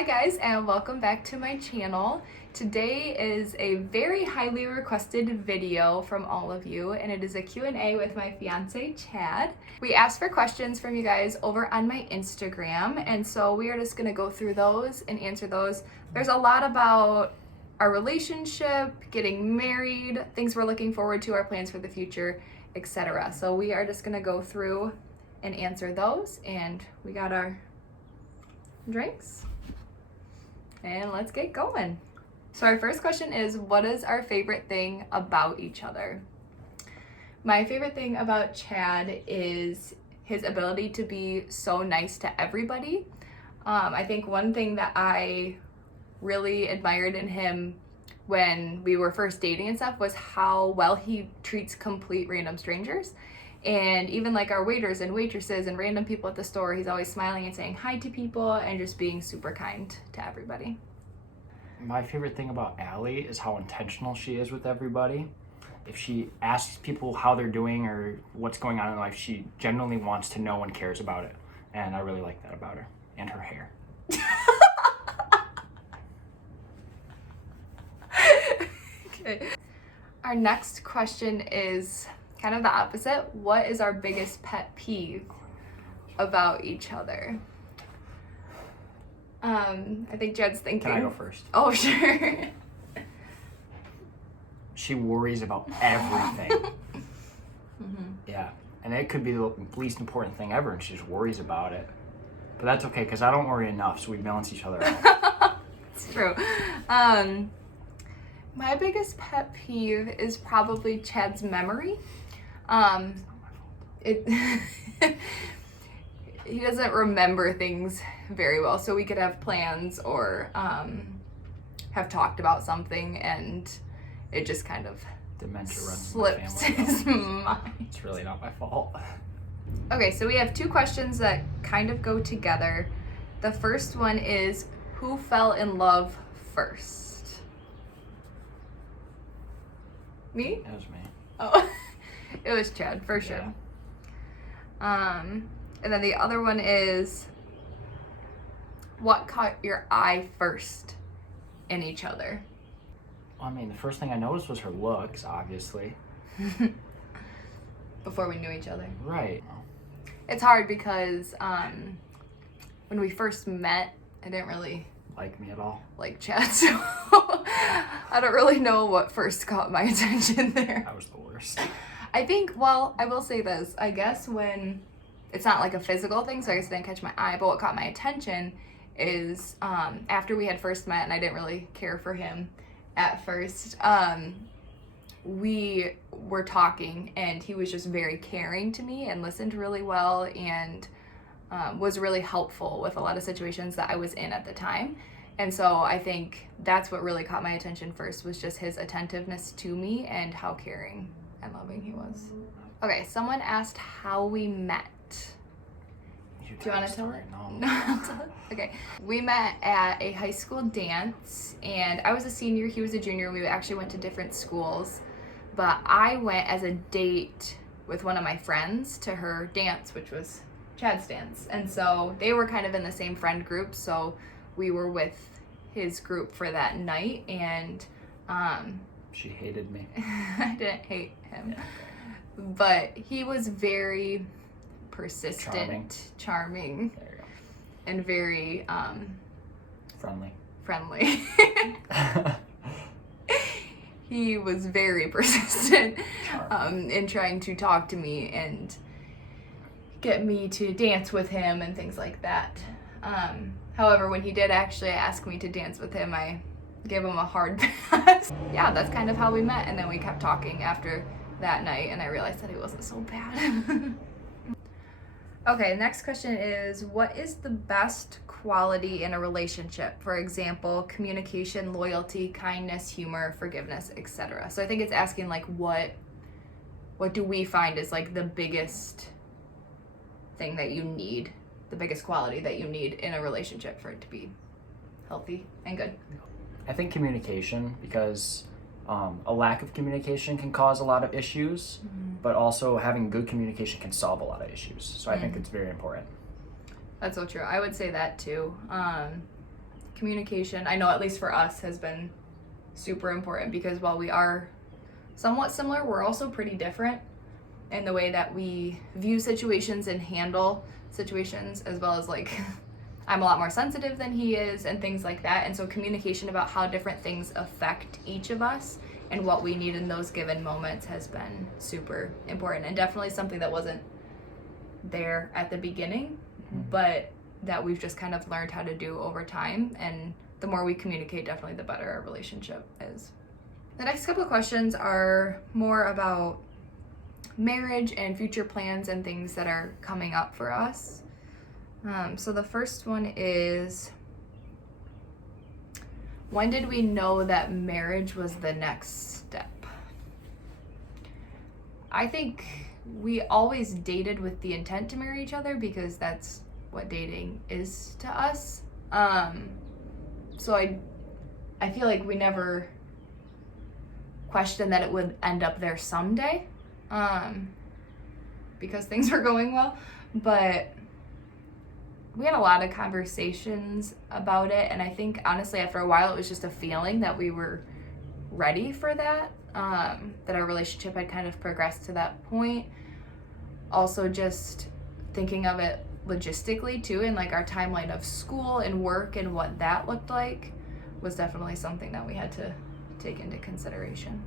Hi guys, and welcome back to my channel. Today is a very highly requested video from all of you, and it is a Q&A with my fiance Chad. We asked for questions from you guys over on my Instagram, and so we are just gonna go through those and answer those. There's a lot about our relationship, getting married, things we're looking forward to, our plans for the future, etc. So we are just gonna go through and answer those, and we got our drinks. And let's get going. So our first question is, what is our favorite thing about each other? My favorite thing about Chad is his ability to be so nice to everybody. I think one thing that I really admired in him when we were first dating and stuff was how well he treats complete random strangers. And even like our waiters and waitresses and random people at the store, he's always smiling and saying hi to people and just being super kind to everybody. My favorite thing about Allie is how intentional she is with everybody. If she asks people how they're doing or what's going on in life, she genuinely wants to know and cares about it. And I really like that about her. And her hair. Okay. Our next question is kind of the opposite. What is our biggest pet peeve about each other? I think Jed's thinking. Can I go first? Oh, sure. She worries about everything. Yeah, and it could be the least important thing ever, and she just worries about it. But that's okay, because I don't worry enough, so we balance each other out. It's true. My biggest pet peeve is probably Chad's memory. He doesn't remember things very well, so we could have plans or have talked about something and it just kind of Dementia runs slips in my his family. mind. It's really not my fault. Okay, so we have two questions that kind of go together. The first one is, who fell in love first? Me? It was me. Oh, it was Chad, for sure. Yeah. And then the other one is, what caught your eye first in each other? Well, I mean, the first thing I noticed was her looks, obviously. Before we knew each other. Right. It's hard because when we first met, I didn't really Like me at all? like Chad, so I don't really know what first caught my attention there. I was the worst. I think, well, I will say this. I guess when it's not like a physical thing, so I guess it didn't catch my eye, but what caught my attention is after we had first met and I didn't really care for him at first, we were talking and he was just very caring to me and listened really well and was really helpful with a lot of situations that I was in at the time. And so I think that's what really caught my attention first, was just his attentiveness to me and how caring and loving he was. Okay, someone asked how we met. Do you want to tell it? No. I'll tell it. Okay. We met at a high school dance, and I was a senior, he was a junior. We actually went to different schools, but I went as a date with one of my friends to her dance, which was Chad's dance. And so they were kind of in the same friend group, so we were with his group for that night, and She hated me. I didn't hate him. Yeah. But he was very persistent, charming There you go. and very friendly. He was very persistent in trying to talk to me and get me to dance with him and things like that. However, when he did actually ask me to dance with him, I gave him a hard pass. Yeah, that's kind of how we met, and then we kept talking after that night, and I realized that it wasn't so bad. Okay, next question is, what is the best quality in a relationship? For example, communication, loyalty, kindness, humor, forgiveness, etc. So I think it's asking like what do we find is like the biggest thing that you need, the biggest quality that you need in a relationship for it to be healthy and good? I think communication, because a lack of communication can cause a lot of issues, but also having good communication can solve a lot of issues. So I think it's very important. That's so true. I would say that too. communication, I know at least for us, has been super important because while we are somewhat similar, we're also pretty different in the way that we view situations and handle situations, as well as like I'm a lot more sensitive than he is and things like that. And so communication about how different things affect each of us and what we need in those given moments has been super important, and definitely something that wasn't there at the beginning, but that we've just kind of learned how to do over time. And the more we communicate, definitely the better our relationship is. The next couple of questions are more about marriage and future plans and things that are coming up for us. So the first one is, when did we know that marriage was the next step? I think we always dated with the intent to marry each other because that's what dating is to us. So I feel like we never questioned that it would end up there someday, because things were going well. But we had a lot of conversations about it, and I think honestly after a while it was just a feeling that we were ready for that, that our relationship had kind of progressed to that point. Also just thinking of it logistically too, and like our timeline of school and work and what that looked like was definitely something that we had to take into consideration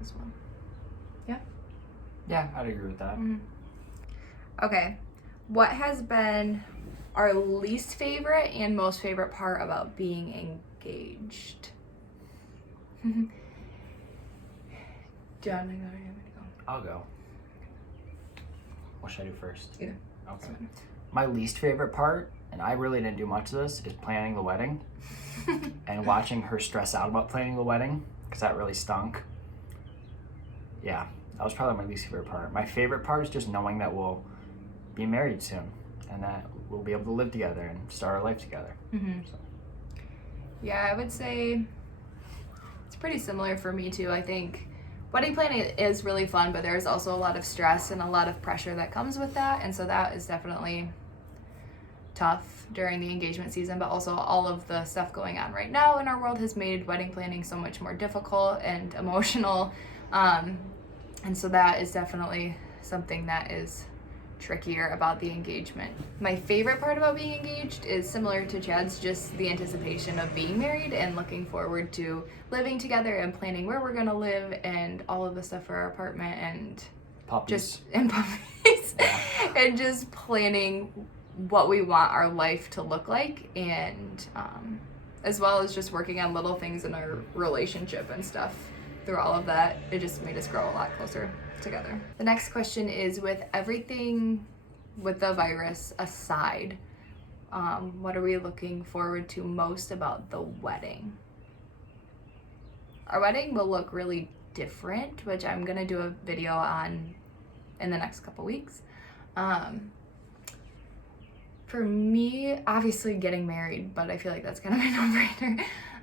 as well. Yeah, I'd agree with that. Okay, what has been our least favorite and most favorite part about being engaged? John, I know you want me to go. I'll go. What should I do first? Either. Okay. My least favorite part, and I really didn't do much of this, is planning the wedding and watching her stress out about planning the wedding, because that really stunk. Yeah, that was probably my least favorite part. My favorite part is just knowing that we'll be married soon and that we'll be able to live together and start our life together. So. Yeah, I would say it's pretty similar for me too. I think wedding planning is really fun, but there's also a lot of stress and a lot of pressure that comes with that. And so that is definitely tough during the engagement season, but also all of the stuff going on right now in our world has made wedding planning so much more difficult and emotional. And so that is definitely something that is trickier about the engagement. My favorite part about being engaged is similar to Chad's, just the anticipation of being married and looking forward to living together and planning where we're gonna live and all of the stuff for our apartment and Puppies. puppies. And just planning what we want our life to look like, and as well as just working on little things in our relationship and stuff. Through all of that, it just made us grow a lot closer together. The next question is, with everything with the virus aside, what are we looking forward to most about the wedding? Our wedding will look really different, which I'm gonna do a video on in the next couple weeks. For me, obviously getting married, but I feel like that's kind of a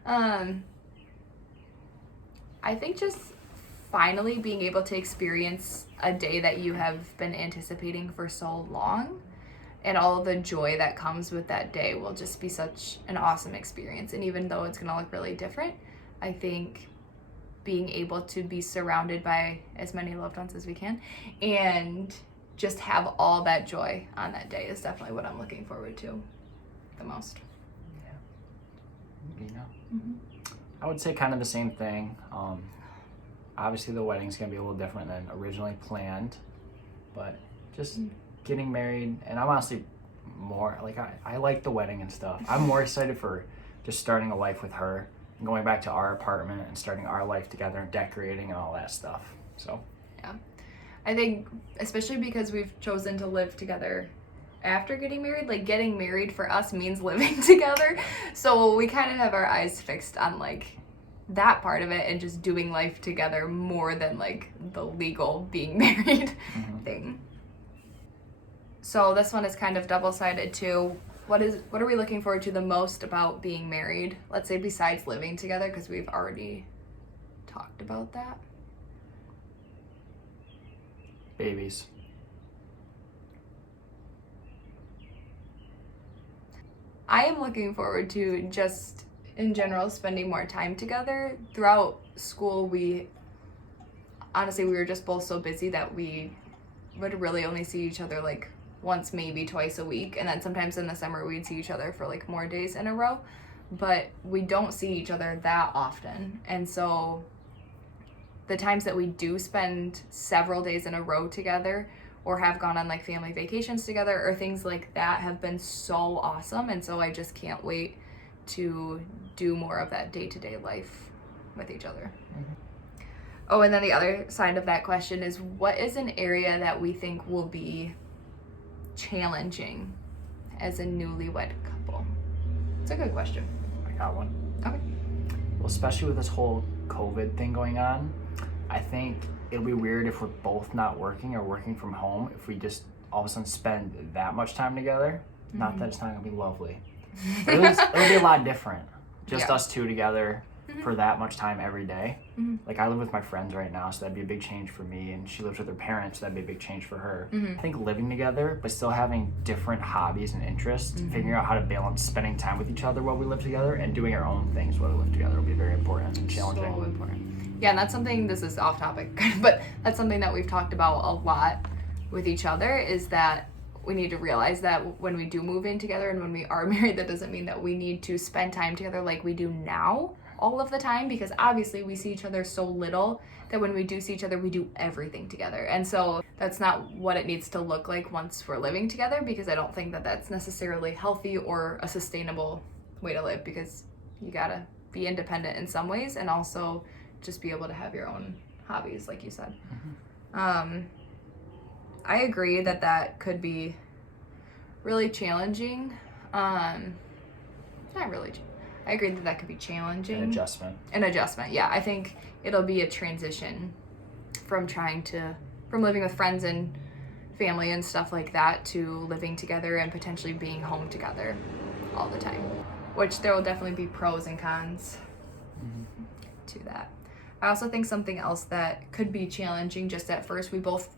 no-brainer. I think just finally being able to experience a day that you have been anticipating for so long, and all of the joy that comes with that day will just be such an awesome experience. And even though it's gonna look really different, I think being able to be surrounded by as many loved ones as we can and just have all that joy on that day is definitely what I'm looking forward to the most. I would say kind of the same thing. Obviously the wedding's gonna be a little different than originally planned, but just getting married, and I'm honestly more like, I like the wedding and stuff. I'm more excited for just starting a life with her and going back to our apartment and starting our life together and decorating and all that stuff. So yeah, I think especially because we've chosen to live together after getting married, like getting married for us means living together, so we kind of have our eyes fixed on like that part of it and just doing life together more than like the legal being married thing. So this one is kind of double-sided too. What are we looking forward to the most about being married? Let's say besides living together, because we've already talked about that. Babies. I am looking forward to just in general spending more time together. Throughout school, we were just both so busy that we would really only see each other like once, maybe twice a week. And then sometimes in the summer we'd see each other for like more days in a row, but we don't see each other that often. And so the times that we do spend several days in a row together or have gone on like family vacations together or things like that have been so awesome. And so I just can't wait to do more of that day-to-day life with each other. Oh, and then the other side of that question is, what is an area that we think will be challenging as a newlywed couple? It's a good question. I got one. Okay. Well, especially with this whole COVID thing going on, I think it'll be weird if we're both not working or working from home, if we just all of a sudden spend that much time together. Not that it's not gonna be lovely, but it'll be a lot different. Just us two together for that much time every day. Like I live with my friends right now, so that'd be a big change for me, and she lives with her parents, so that'd be a big change for her. I think living together but still having different hobbies and interests, figuring out how to balance spending time with each other while we live together and doing our own things while we live together will be very important and challenging. So important. Yeah, and that's something, this is off topic, but that's something that we've talked about a lot with each other, is that we need to realize that when we do move in together and when we are married, that doesn't mean that we need to spend time together like we do now all of the time, because obviously we see each other so little that when we do see each other, we do everything together. And so that's not what it needs to look like once we're living together, because I don't think that that's necessarily healthy or a sustainable way to live, because you gotta be independent in some ways and also just be able to have your own hobbies, like you said. I agree that that could be really challenging. Not really. I agree that that could be challenging. An adjustment. An adjustment, yeah. I think it'll be a transition from living with friends and family and stuff like that to living together and potentially being home together all the time. Which there will definitely be pros and cons to that. I also think something else that could be challenging just at first, we both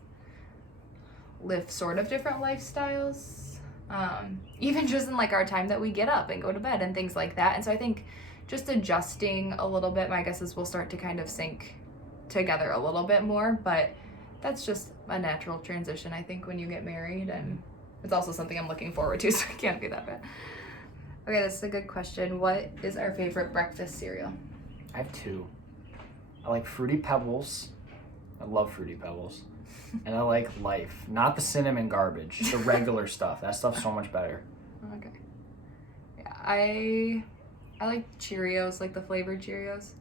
live sort of different lifestyles. Even just in like our time that we get up and go to bed and things like that. And so I think just adjusting a little bit, my guess is we'll start to kind of sync together a little bit more, but that's just a natural transition, I think, when you get married, and it's also something I'm looking forward to, so it can't be that bad. Okay, this is a good question. What is our favorite breakfast cereal? I have two. I like Fruity Pebbles. I love Fruity Pebbles. And I like Life. Not the cinnamon garbage, the regular stuff. That stuff's so much better. Okay. Yeah, I like Cheerios, like the flavored Cheerios.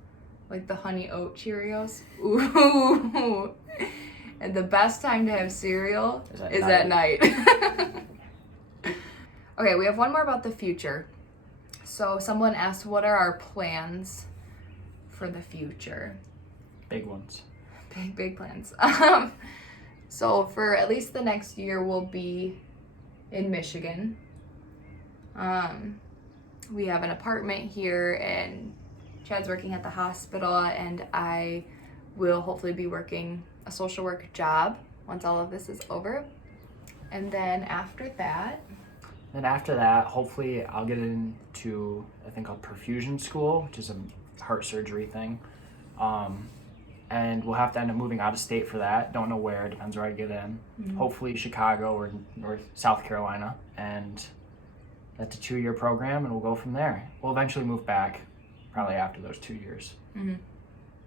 Like the honey oat Cheerios. Ooh. And the best time to have cereal is at night. Okay, we have one more about the future. So someone asked, what are our plans for the future? Big ones. Big plans. So for at least the next year, we'll be in Michigan. We have an apartment here, and Chad's working at the hospital, and I will hopefully be working a social work job once all of this is over. And then after that, hopefully I'll get into a thing called perfusion school, which is a heart surgery thing. And we'll have to end up moving out of state for that. Don't know where, depends where I get in. Hopefully Chicago or South Carolina. And that's a 2-year program, and we'll go from there. We'll eventually move back, probably after those 2 years.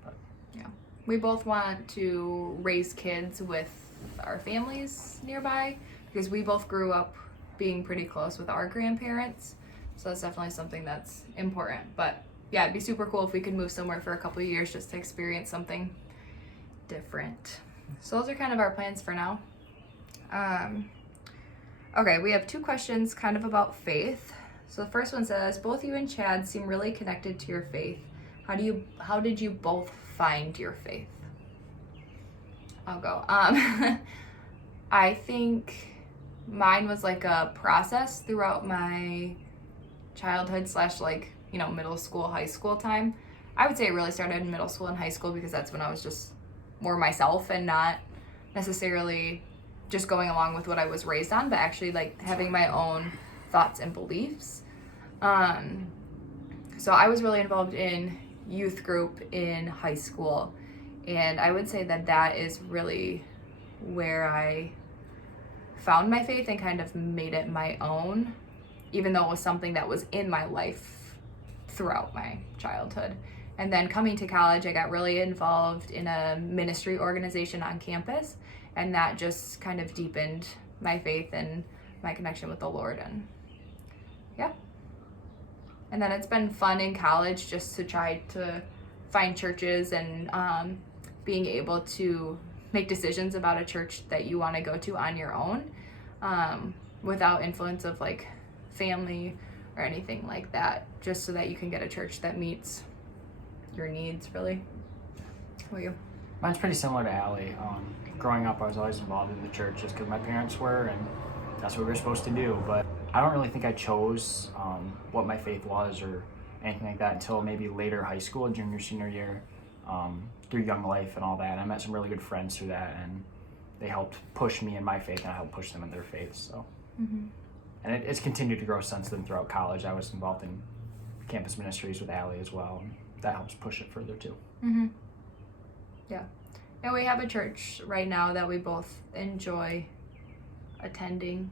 But yeah, we both want to raise kids with our families nearby, because we both grew up being pretty close with our grandparents. So that's definitely something that's important. But yeah, it'd be super cool if we could move somewhere for a couple of years just to experience something different. So those are kind of our plans for now. Okay, we have 2 questions kind of about faith. So the first one says, both you and Chad seem really connected to your faith. How did you both find your faith? I'll go. I think mine was like a process throughout my childhood / middle school, high school time. I would say it really started in middle school and high school, because that's when I was just more myself and not necessarily just going along with what I was raised on, but actually like having my own thoughts and beliefs. So I was really involved in youth group in high school, and I would say that is really where I found my faith and kind of made it my own, even though it was something that was in my life throughout my childhood. And then coming to college, I got really involved in a ministry organization on campus, and that just kind of deepened my faith and my connection with the Lord. And yeah. And then it's been fun in college just to try to find churches and being able to make decisions about a church that you want to go to on your own, without influence of like family or anything like that, just so that you can get a church that meets your needs, really. What are you? Mine's pretty similar to Allie. Growing up, I was always involved in the church just because my parents were, and that's what we were supposed to do. But I don't really think I chose what my faith was or anything like that until maybe later high school, junior, senior year, through Young Life and all that. I met some really good friends through that, and they helped push me in my faith, and I helped push them in their faith. So, and it's continued to grow since then throughout college. I was involved in campus ministries with Allie as well, and that helps push it further too. Yeah. And we have a church right now that we both enjoy attending.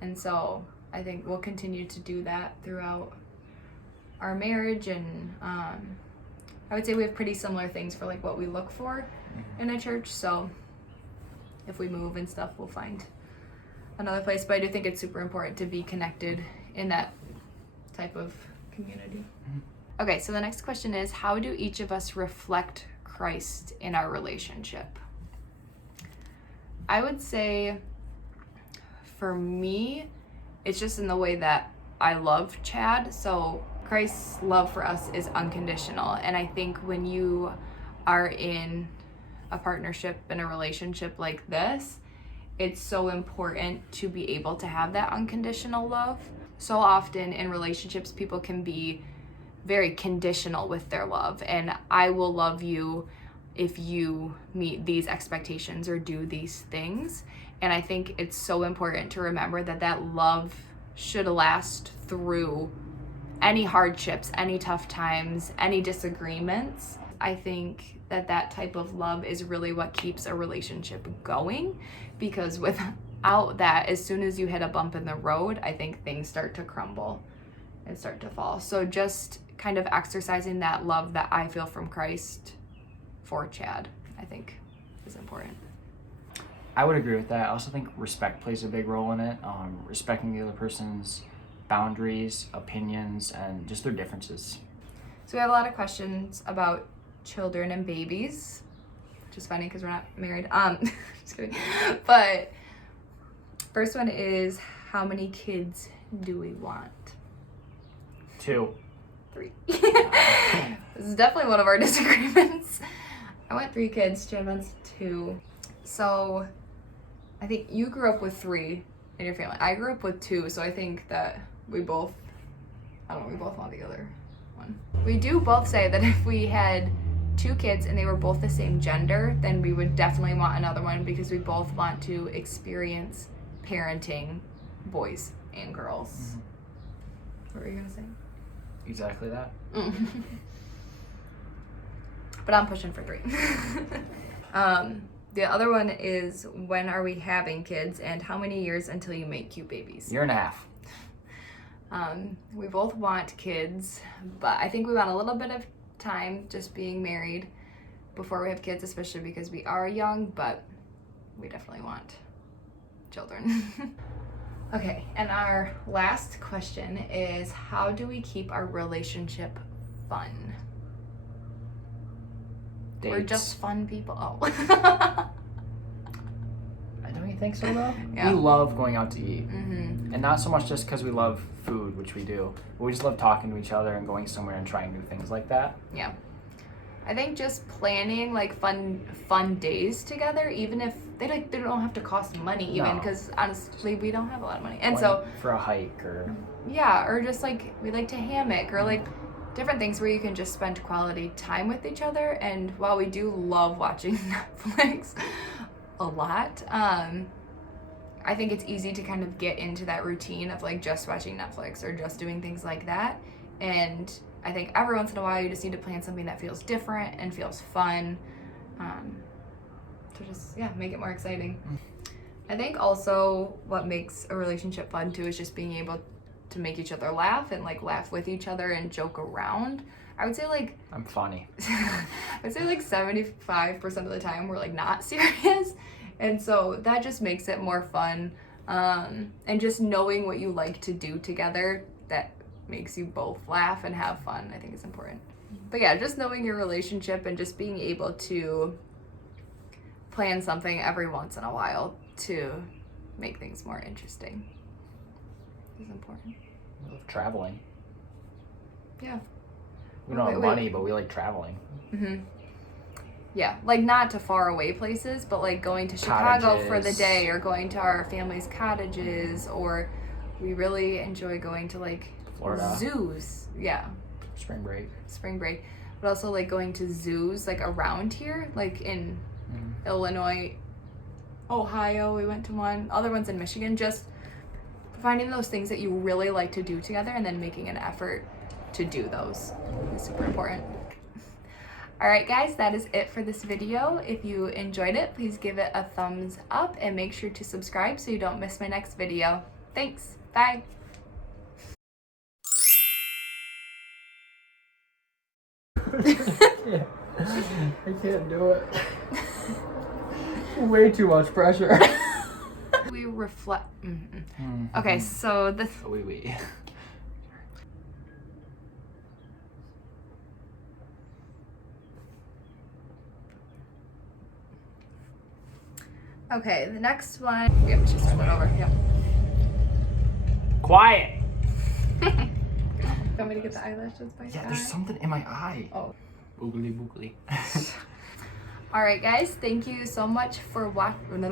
And so I think we'll continue to do that throughout our marriage. And I would say we have pretty similar things for like what we look for in a church. So if we move and stuff, we'll find another place. But I do think it's super important to be connected in that type of community. Okay, so the next question is, how do each of us reflect Christ in our relationship? I would say for me, it's just in the way that I love Chad. So Christ's love for us is unconditional. And I think when you are in a partnership and a relationship like this, it's so important to be able to have that unconditional love. So often in relationships, people can be very conditional with their love, and I will love you if you meet these expectations or do these things. And I think it's so important to remember that love should last through any hardships, any tough times, any disagreements. I think that type of love is really what keeps a relationship going, because without that, as soon as you hit a bump in the road, I think things start to crumble and start to fall. So just kind of exercising that love that I feel from Christ for Chad, I think is important. I would agree with that. I also think respect plays a big role in it. Respecting the other person's boundaries, opinions, and just their differences. So we have a lot of questions about children and babies, which is funny because we're not married. Just kidding. But first one is, how many kids do we want? 2. 3. This is definitely one of our disagreements. I want 3 kids, Chad wants 2. So I think you grew up with 3 in your family. I grew up with 2, so I think that we both want the other one. We do both say that if we had 2 kids and they were both the same gender, then we would definitely want another one, because we both want to experience parenting boys and girls. What were you gonna say? Exactly that. But I'm pushing for 3. The other one is, when are we having kids, and how many years until you make cute babies? 1.5 years. We both want kids, but I think we want a little bit of time just being married before we have kids, especially because we are young, but we definitely want children. Okay, and our last question is, how do we keep our relationship fun? Dates. We're just fun people. Oh. Don't you think so, though? Yeah. We love going out to eat. And not so much just because we love food, which we do, but we just love talking to each other and going somewhere and trying new things like that. Yeah. I think just planning like fun days together, even if they don't have to cost money, even, because honestly we don't have a lot of money, and so for a hike or just like we like to hammock or like different things where you can just spend quality time with each other. And while we do love watching Netflix a lot, I think it's easy to kind of get into that routine of like just watching Netflix or just doing things like that. And I think every once in a while you just need to plan something that feels different and feels fun. To just, make it more exciting. I think also what makes a relationship fun too is just being able to make each other laugh and like laugh with each other and joke around. I would say like I'm funny. I'd say like 75% of the time we're like not serious, and so that just makes it more fun. And just knowing what you like to do together that makes you both laugh and have fun, I think is important. But yeah, just knowing your relationship and just being able to plan something every once in a while to make things more interesting is important. We love traveling. Yeah. We don't have money, but we like traveling. Mm-hmm. Yeah, like not to far away places, but like going to Chicago for the day or going to our family's cottages, or we really enjoy going to like Florida. Zoos. Yeah. Spring break. But also like going to zoos like around here, like in Illinois, Ohio, we went to one, other ones in Michigan, just finding those things that you really like to do together and then making an effort to do those is super important. All right, guys, that is it for this video. If you enjoyed it, please give it a thumbs up and make sure to subscribe so you don't miss my next video. Thanks. Bye. I can't do it. Way too much pressure. We reflect. Okay, so the. Wait. Okay, the next one. Yep, just start that over. Yep. Quiet. Want me to get the eyelashes by Yeah, there's something in my eye. Oh. Boogly. All right, guys. Thank you so much for watching.